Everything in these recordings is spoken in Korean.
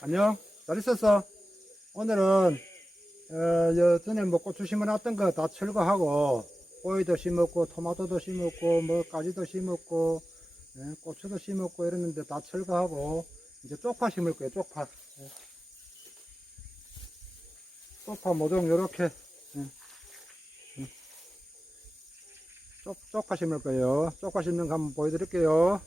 안녕. 잘 있었어? 오늘은, 어, 여, 전에 뭐 고추 심어놨던 거 다 철거하고, 오이도 심었고, 토마토도 심었고, 뭐, 가지도 심었고, 예, 고추도 심었고 이랬는데 다 철거하고, 이제 쪽파 심을 거예요, 쪽파. 예. 쪽파 모종 요렇게, 예. 예. 쪽, 쪽파 심을 거예요. 쪽파 심는 거 한번 보여드릴게요.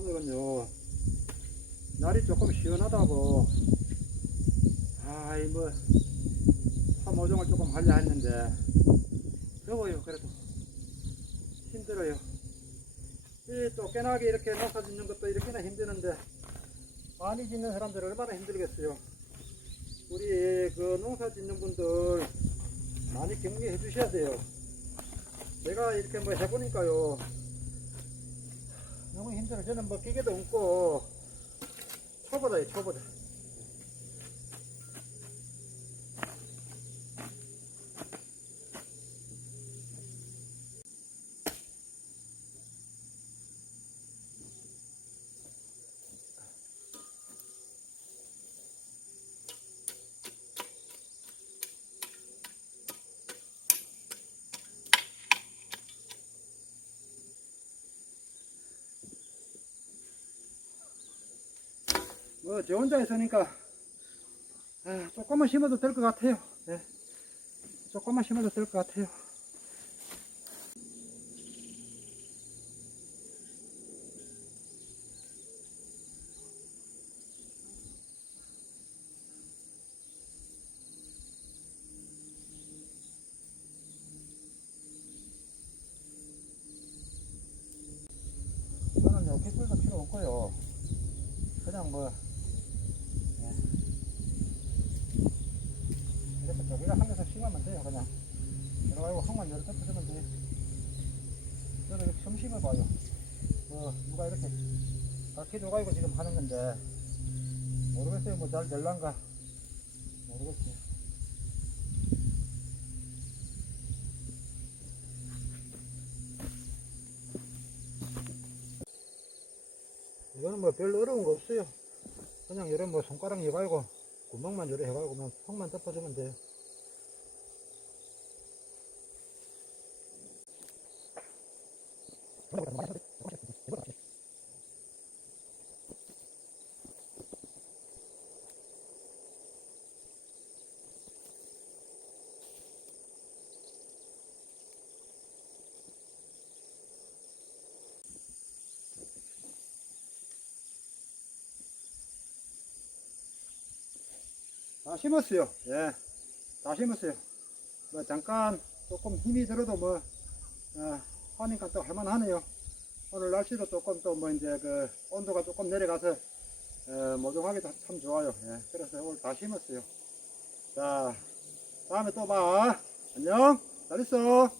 오늘은요 날이 조금 시원하다고 아이 뭐 화모종을 조금 하려 했는데 더워요 그래도. 힘들어요. 이 쫓겨나게 이렇게 농사 짓는 것도 이렇게나 힘드는데 많이 짓는 사람들 얼마나 힘들겠어요. 우리 그 농사 짓는 분들 많이 격려해 주셔야 돼요. 제가 이렇게 뭐 해보니까요 너무 힘들어. 저는 뭐 기계도 없고 초보다요, 초보다. 뭐, 저 혼자 있으니까, 아, 조금만 심어도 될 것 같아요. 네. 조금만 심어도 될 것 같아요. 저는 요 기술도 필요 없고요. 그냥 뭐, 예. 이렇게 저기가 심으면 돼요, 그냥. 들어가고 항만 이렇게 덮어주면 돼요. 저도 이렇게 처음 심어봐요. 뭐, 누가 이렇게 가르쳐줘가지고 지금 하는 건데, 모르겠어요. 뭐 잘 될란가. 모르겠어요. 이거는 뭐 별로 어려운 거 없어요. 그냥 이런 뭐 손가락 해가지고 구멍만 이렇게 해가지고 그냥 턱만 덮어주면 돼요. 다 심었어요. 예. 다 심었어요. 뭐 잠깐 조금 힘이 들어도 뭐, 어, 하니까 또 할만하네요. 오늘 날씨도 조금 또 뭐 이제 그 온도가 조금 내려가서, 어, 모종하기도 참 좋아요. 예. 그래서 오늘 다 심었어요. 자, 다음에 또 봐. 안녕. 잘 있어.